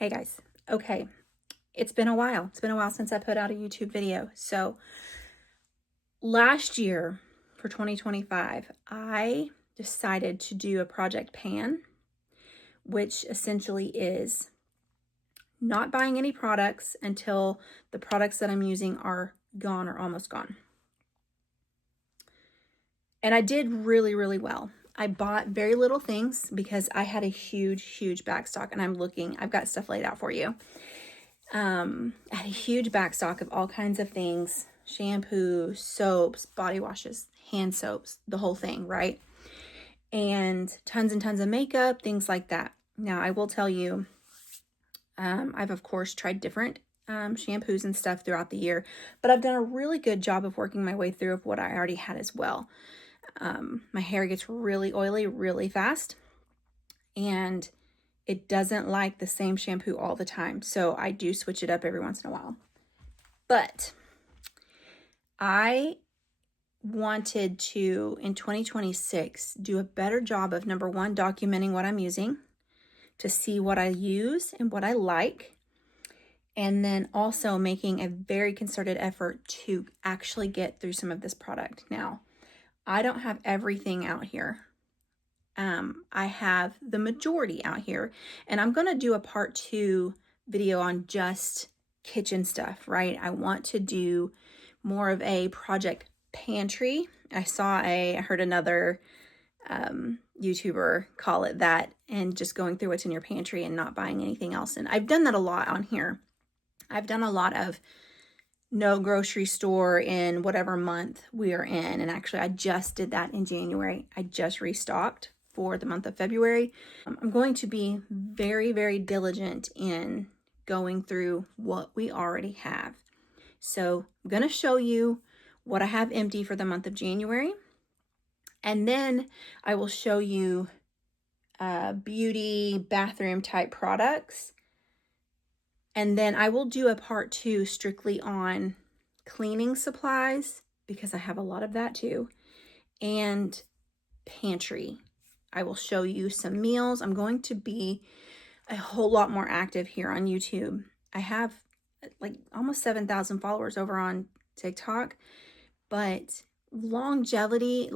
Hey guys, okay, it's been a while. It's been a while since I put out a YouTube video. So last year for 2025, I decided to do a project pan, which essentially is not buying any products until the products that I'm using are gone or almost gone. And I did really, really well. I bought very little things because I had a huge back stock, and I've got stuff laid out for you. I had a huge back stock of all kinds of things: shampoo, soaps, body washes, hand soaps, the whole thing, right? And tons of makeup, things like that. Now, I will tell you, I've of course tried different shampoos and stuff throughout the year, but I've done a really good job of working my way through of what I already had as well. My hair gets really oily really fast, and it doesn't like the same shampoo all the time. So I do switch it up every once in a while. But I wanted to, in 2026, do a better job of, number one, documenting what I'm using to see what I use and what I like. And then also making a very concerted effort to actually get through some of this product. Now, I don't have everything out here. I have the majority out here, and I'm going to do a part 2 video on just kitchen stuff, right? I want to do more of a project pantry. I heard another YouTuber call it that, and just going through what's in your pantry and not buying anything else. And I've done that a lot on here. I've done a lot of no grocery store in whatever month we are in. And actually, I just did that in January. I just restocked for the month of February. I'm going to be very diligent in going through what we already have. So I'm going to show you what I have empty for the month of January. And then I will show you beauty, bathroom type products. And then I will do a part 2 strictly on cleaning supplies, because I have a lot of that too, and pantry. I will show you some meals. I'm going to be a whole lot more active here on YouTube. I have like almost 7,000 followers over on TikTok, but longevity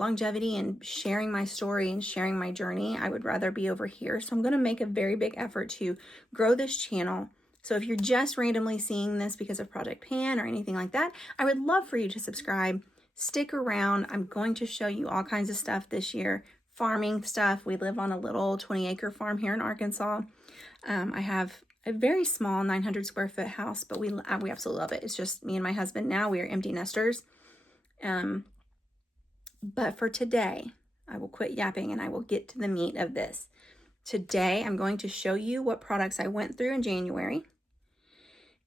and sharing my story and sharing my journey, I would rather be over here. So I'm going to make a very big effort to grow this channel. So if you're just randomly seeing this because of Project Pan or anything like that, I would love for you to subscribe. Stick around. I'm going to show you all kinds of stuff this year. Farming stuff. We live on a little 20-acre farm here in Arkansas. I have a very small 900 square foot house, but we absolutely love it. It's just me and my husband now. We are empty nesters. But for today, I will quit yapping and I will get to the meat of this. Today, I'm going to show you what products I went through in January,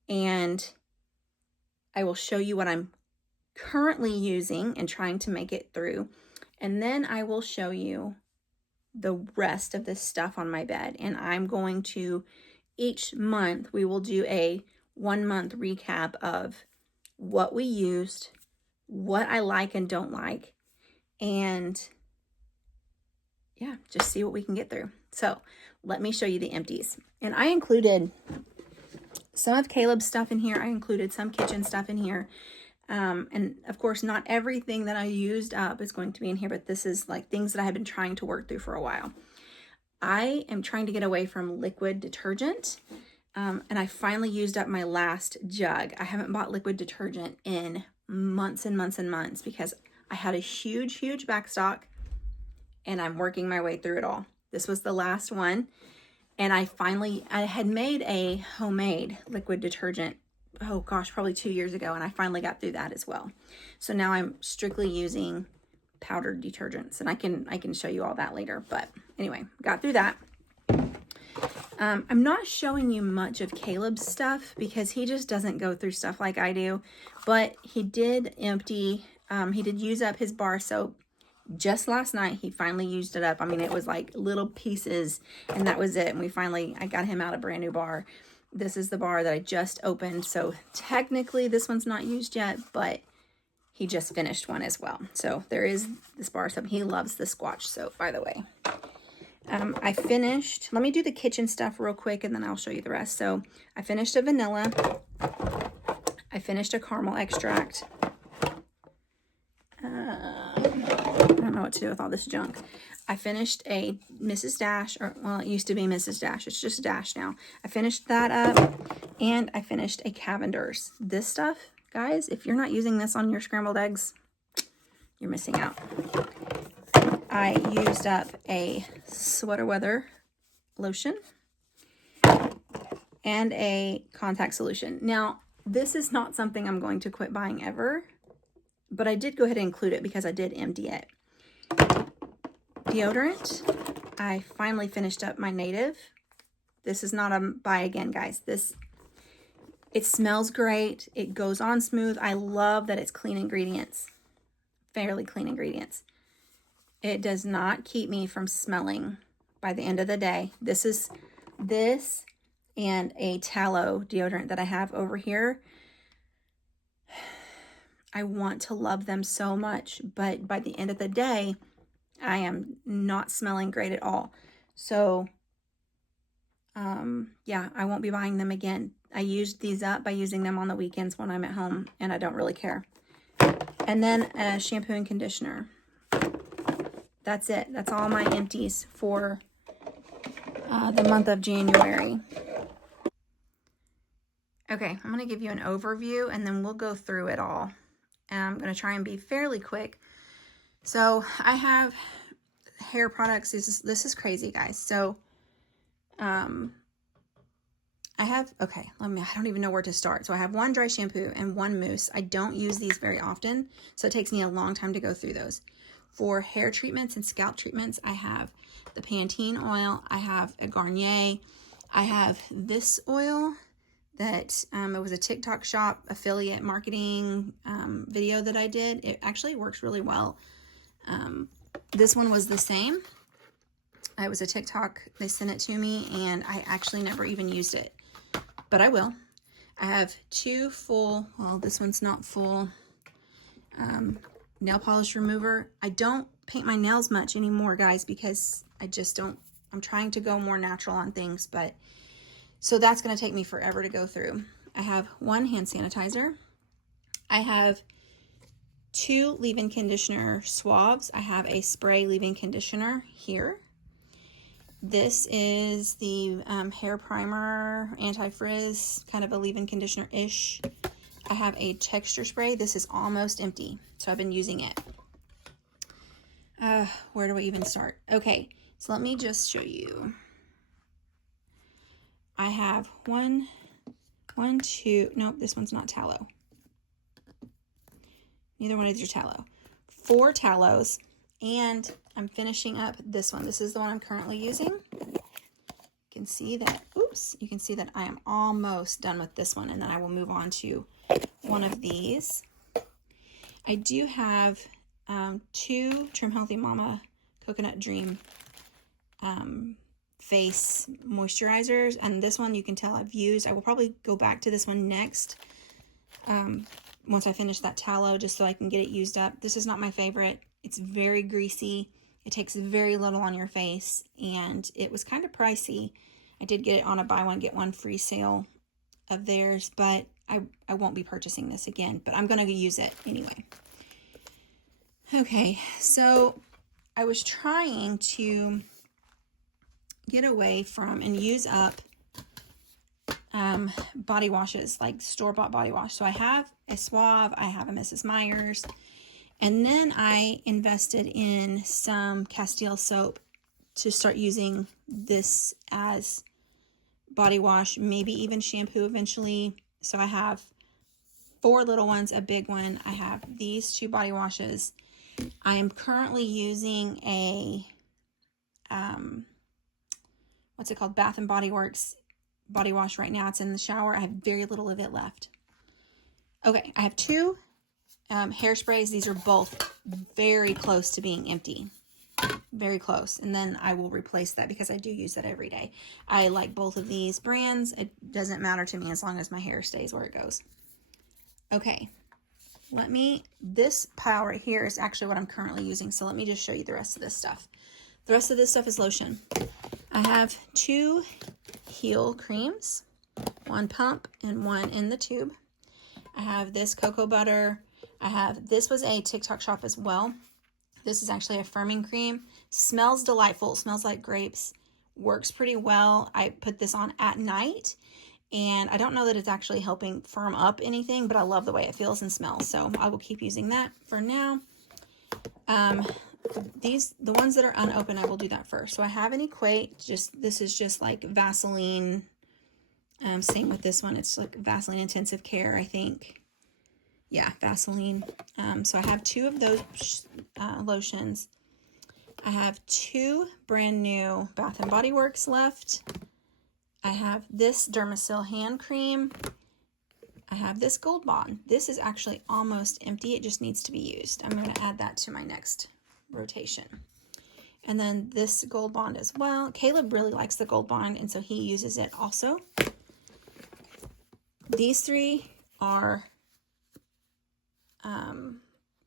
and I will show you what I'm currently using and trying to make it through. And then I will show you the rest of this stuff on my bed. And I'm going to, each month, we will do a 1-month recap of what we used, what I like and don't like, and yeah, just see what we can get through. So let me show you the empties. And I included some of Caleb's stuff in here. I included some kitchen stuff in here. And of course, not everything that I used up is going to be in here, but this is like things that I have been trying to work through for a while. I am trying to get away from liquid detergent. And I finally used up my last jug. I haven't bought liquid detergent in months and months because I had a huge back stock, and I'm working my way through it all. This was the last one. And I had made a homemade liquid detergent, oh gosh, probably 2 years ago. And I finally got through that as well. So now I'm strictly using powdered detergents, and I can show you all that later. But anyway, got through that. I'm not showing you much of Caleb's stuff because he just doesn't go through stuff like I do, but he did use up his bar soap just last night. He finally used it up. I mean, it was like little pieces, and that was it. And I got him out a brand new bar. This is the bar that I just opened. So technically this one's not used yet, but he just finished one as well. So there is this bar soap. He loves the Squatch soap, by the way. I finished, let me do the kitchen stuff real quick and then I'll show you the rest. So I finished a vanilla. I finished a caramel extract. I don't know what to do with all this junk. I finished a Mrs. Dash, or well, it used to be Mrs. Dash. It's just Dash now. I finished that up, and I finished a Cavender's. This stuff, guys, if you're not using this on your scrambled eggs, you're missing out. I used up a Sweater Weather lotion and a contact solution. Now, this is not something I'm going to quit buying ever, but I did go ahead and include it because I did empty it. Deodorant, I finally finished up my Native. This is not a buy again, guys. It smells great. It goes on smooth. I love that it's clean ingredients, fairly clean ingredients. It does not keep me from smelling by the end of the day. This and a tallow deodorant that I have over here. I want to love them so much, but by the end of the day, I am not smelling great at all. So, yeah, I won't be buying them again. I used these up by using them on the weekends when I'm at home, and I don't really care. And then a shampoo and conditioner. That's it. That's all my empties for the month of January. Okay, I'm going to give you an overview, and then we'll go through it all. And I'm going to try and be fairly quick. So I have hair products. This is crazy, guys. So I don't even know where to start. So I have one dry shampoo and one mousse. I don't use these very often, so it takes me a long time to go through those. For hair treatments and scalp treatments, I have the Pantene oil. I have a Garnier. I have this oil that it was a TikTok shop affiliate marketing video that I did. It actually works really well. This one was the same. It was a TikTok. They sent it to me, and I actually never even used it, but I will. I have two full, well, this one's not full, nail polish remover. I don't paint my nails much anymore, guys, because I just don't, I'm trying to go more natural on things, but so that's going to take me forever to go through. I have one hand sanitizer. I have two leave-in conditioner swabs. I have a spray leave-in conditioner here. This is the hair primer, anti-frizz, kind of a leave-in conditioner-ish. I have a texture spray. This is almost empty, so I've been using it. Where do I even start? Okay, so let me just show you. I have nope, this one's not tallow. Neither one of these are tallow. 4 tallows, and I'm finishing up this one. This is the one I'm currently using. You can see that, you can see that I am almost done with this one, and then I will move on to one of these. I do have 2 Trim Healthy Mama Coconut Dream face moisturizers, and this one you can tell I've used. I will probably go back to this one next once I finish that tallow, just so I can get it used up. This is not my favorite. It's very greasy. It takes very little on your face, and it was kind of pricey. I did get it on a buy one get one free sale of theirs, but I won't be purchasing this again, but I'm going to use it anyway. Okay, so I was trying to get away from and use up body washes, like store-bought body wash. So I have a Suave, I have a Mrs. Meyer's, and then I invested in some Castile soap to start using this as body wash, maybe even shampoo eventually. So I have 4 little ones, a big one. I have these 2 body washes. I am currently using a what's it called, Bath and Body Works body wash right now. It's in the shower. I have very little of it left. Okay, I have 2 hairsprays. These are both very close to being empty. Very close. And then I will replace that because I do use that every day. I like both of these brands. It doesn't matter to me as long as my hair stays where it goes. Okay, this pile right here is actually what I'm currently using. So let me just show you the rest of this stuff. The rest of this stuff is lotion. I have 2 heel creams, 1 pump and 1 in the tube. I have this cocoa butter. This was a TikTok shop as well. This is actually a firming cream. Smells delightful. It smells like grapes. Works pretty well. I put this on at night, and I don't know that it's actually helping firm up anything, but I love the way it feels and smells, so I will keep using that for now. The ones that are unopened, I will do that first. So I have an Equate. This is just like Vaseline. Same with this one. It's like Vaseline Intensive Care, I think. Yeah, Vaseline. So I have 2 of those lotions. I have 2 brand new Bath & Body Works left. I have this Dermasil hand cream. I have this Gold Bond. This is actually almost empty. It just needs to be used. I'm going to add that to my next rotation. And then this Gold Bond as well. Caleb really likes the Gold Bond, and so he uses it also. These 3 are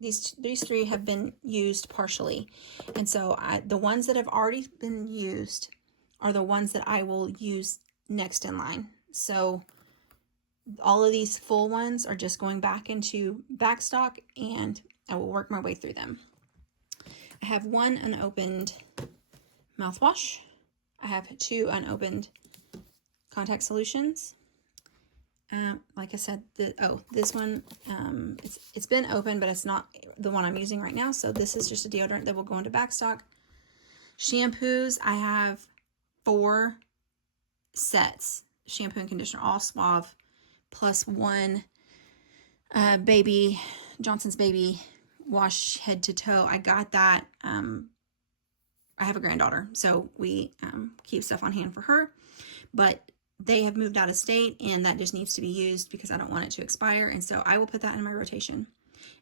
these 3 have been used partially, and so the ones that have already been used are the ones that I will use next in line. So all of these full ones are just going back into backstock, and I will work my way through them. I have 1 unopened mouthwash. I have 2 unopened contact solutions. Like I said, this one, it's been open, but it's not the one I'm using right now. So this is just a deodorant that will go into backstock. Shampoos, I have 4 sets, shampoo and conditioner, all Suave, plus 1 Johnson's Baby wash head to toe. I got that. I have a granddaughter, so we keep stuff on hand for her, but they have moved out of state, and that just needs to be used because I don't want it to expire, and so I will put that in my rotation.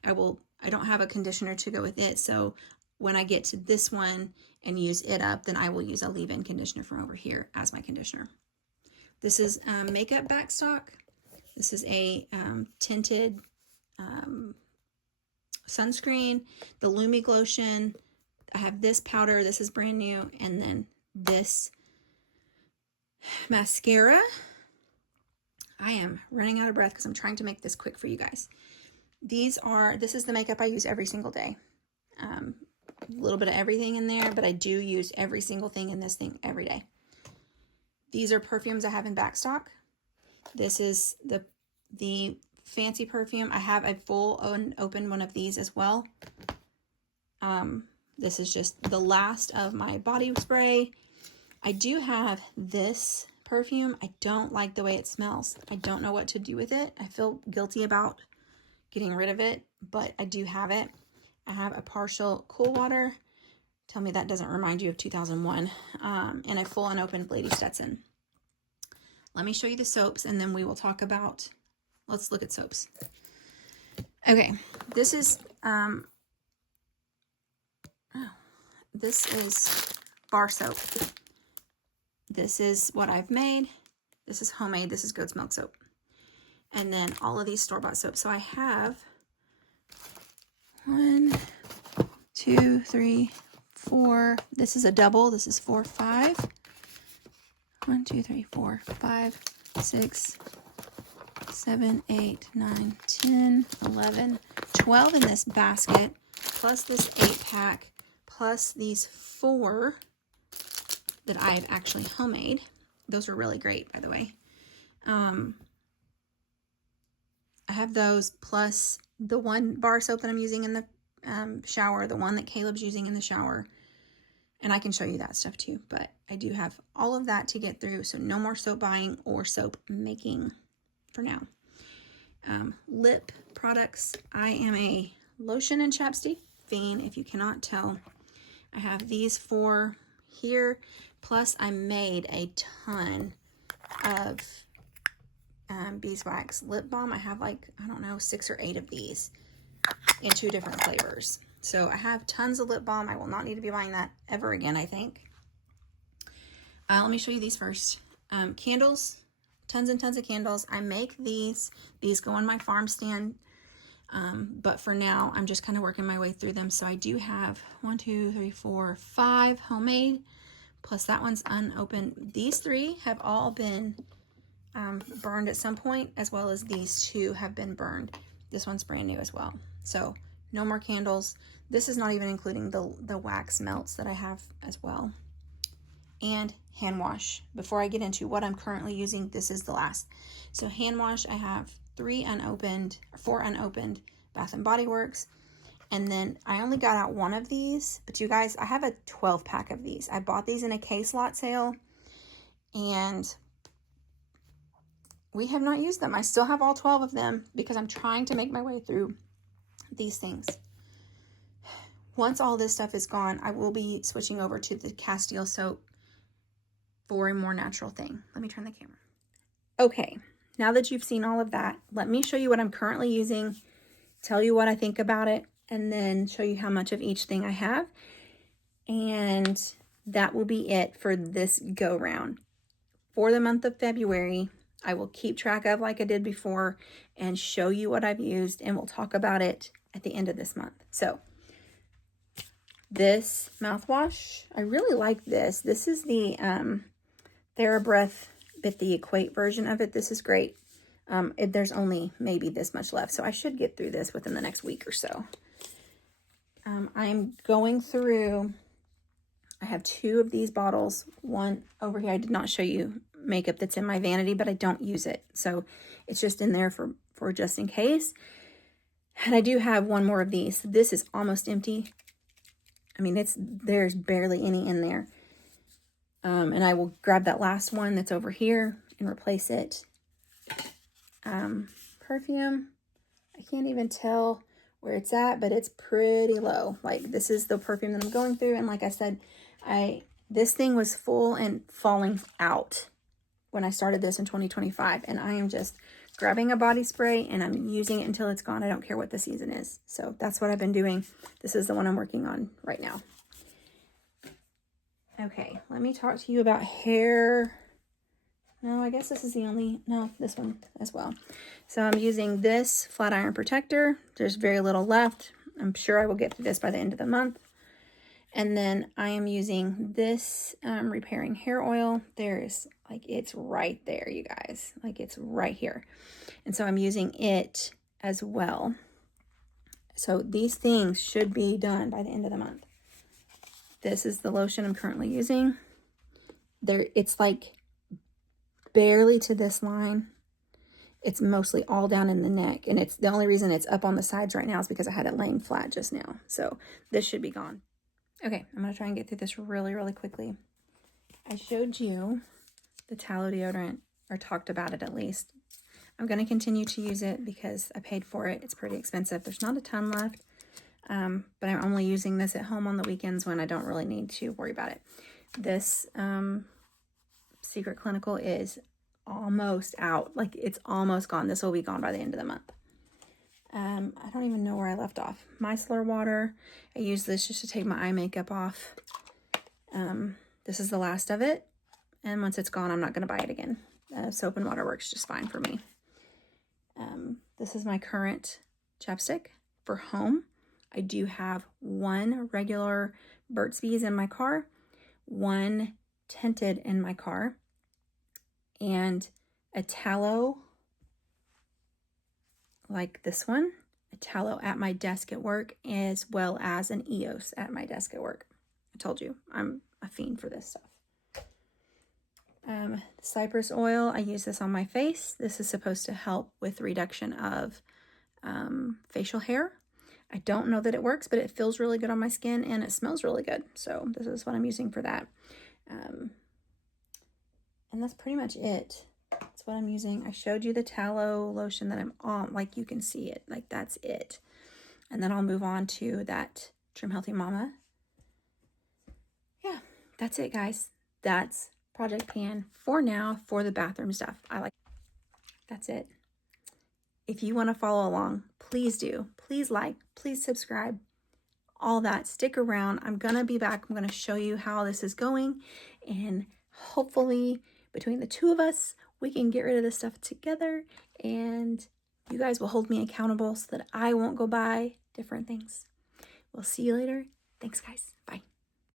I don't have a conditioner to go with it, so when I get to this one and use it up, then I will use a leave-in conditioner from over here as my conditioner. This is makeup backstock. This is a tinted sunscreen, the Lumig lotion. I have this powder. This is brand new, and then this mascara. I am running out of breath because I'm trying to make this quick for you guys. This is the makeup I use every single day. A little bit of everything in there, but I do use every single thing in this thing every day. These are perfumes I have in backstock. This is the fancy perfume. I have a full open one of these as well. This is just the last of my body spray. I do have this perfume. I don't like the way it smells. I don't know what to do with it. I feel guilty about getting rid of it, but I do have it. I have a partial Cool Water. Tell me that doesn't remind you of 2001. And a full unopened Lady Stetson. Let me show you the soaps, and then we will talk about, let's look at soaps. Okay, this is bar soap. This is what I've made. This is homemade. This is goat's milk soap. And then all of these store-bought soaps. So I have 1, 2, 3, 4. This is a double. This is 4, 5. 1, 2, 3, 4, 5, 6, 7, 8, 9, 10, 11, 12 in this basket, plus this 8-pack, plus these 4 that I've actually homemade. Those are really great, by the way. I have those, plus the 1 bar soap that I'm using in the shower, the one that Caleb's using in the shower, and I can show you that stuff too, but I do have all of that to get through, so no more soap buying or soap making for now. Lip products. I am a lotion and chapstick fiend, if you cannot tell. I have these 4 here, plus I made a ton of beeswax lip balm. I have like, I don't know, 6 or 8 of these in 2 different flavors. So I have tons of lip balm. I will not need to be buying that ever again, I think. Let me show you these first. Candles, tons and tons of candles. I make these. These go on my farm stand. But for now, I'm just kind of working my way through them. So I do have 1, 2, 3, 4, 5 homemade, plus that one's unopened. These 3 have all been burned at some point, as well as these 2 have been burned. This one's brand new as well. So no more candles. This is not even including the wax melts that I have as well. And hand wash. Before I get into what I'm currently using, this is the last. So hand wash, I have 4 unopened Bath and Body Works. And then I only got out 1 of these, but you guys, I have a 12 pack of these. I bought these in a case lot sale, and we have not used them. I still have all 12 of them because I'm trying to make my way through these things. Once all this stuff is gone, I will be switching over to the Castile soap for a more natural thing. Let me turn the camera. Okay, now that you've seen all of that, let me show you what I'm currently using, tell you what I think about it, and then show you how much of each thing I have. And that will be it for this go round. For the month of February, I will keep track of like I did before and show you what I've used, and we'll talk about it at the end of this month. So this mouthwash, I really like this. This is the TheraBreath, but the Equate version of it. This is great. There's only maybe this much left, so I should get through this within the next week or so. I'm going through, I have 2 of these bottles. One over here, I did not show you makeup that's in my vanity, but I don't use it. So it's just in there for just in case. And I do have 1 more of these. This is almost empty. I mean, there's barely any in there. And I will grab that last one that's over here and replace it. Perfume, I can't even tell where it's at, but it's pretty low. Like, this is the perfume that I'm going through. And like I said, this thing was full and falling out when I started this in 2025. And I am just grabbing a body spray and I'm using it until it's gone. I don't care what the season is. So that's what I've been doing. This is the one I'm working on right now. Okay, let me talk to you about hair. No, I guess this is the only, no, this one as well. So I'm using this flat iron protector. There's very little left. I'm sure I will get through this by the end of the month. And then I am using this repairing hair oil. There's, like, it's right there, you guys. Like, it's right here. And so I'm using it as well. So these things should be done by the end of the month. This is the lotion I'm currently using. It's like barely to this line. It's mostly all down in the neck, and it's the only reason it's up on the sides right now is because I had it laying flat just now. So this should be gone. Okay, I'm gonna try and get through this really, really quickly. I showed you the tallow deodorant, or talked about it at least. I'm gonna continue to use it because I paid for it. It's pretty expensive. There's not a ton left, but I'm only using this at home on the weekends when I don't really need to worry about it. This Secret Clinical is almost out. Like, it's almost gone. This will be gone by the end of the month. I don't even know where I left off. Micellar water. I use this just to take my eye makeup off. This is the last of it. And once it's gone, I'm not going to buy it again. Soap and water works just fine for me. This is my current chapstick for home. I do have 1 regular Burt's Bees in my car, 1 tinted in my car, and a tallow like this one, a tallow at my desk at work, as well as an EOS at my desk at work. I told you, I'm a fiend for this stuff. Cypress oil, I use this on my face. This is supposed to help with reduction of facial hair. I don't know that it works, but it feels really good on my skin and it smells really good. So this is what I'm using for that. And that's pretty much it. That's what I'm using. I showed you the tallow lotion that I'm on. Like, you can see it. Like, that's it. And then I'll move on to that Trim Healthy Mama. Yeah, that's it, guys. That's Project Pan for now for the bathroom stuff. That's it. If you want to follow along, please do. Please like, please subscribe, all that. Stick around. I'm going to be back. I'm going to show you how this is going. And hopefully between the 2 of us, we can get rid of this stuff together and You guys will hold me accountable so that I won't go buy different things. We'll see you later. Thanks, guys. Bye.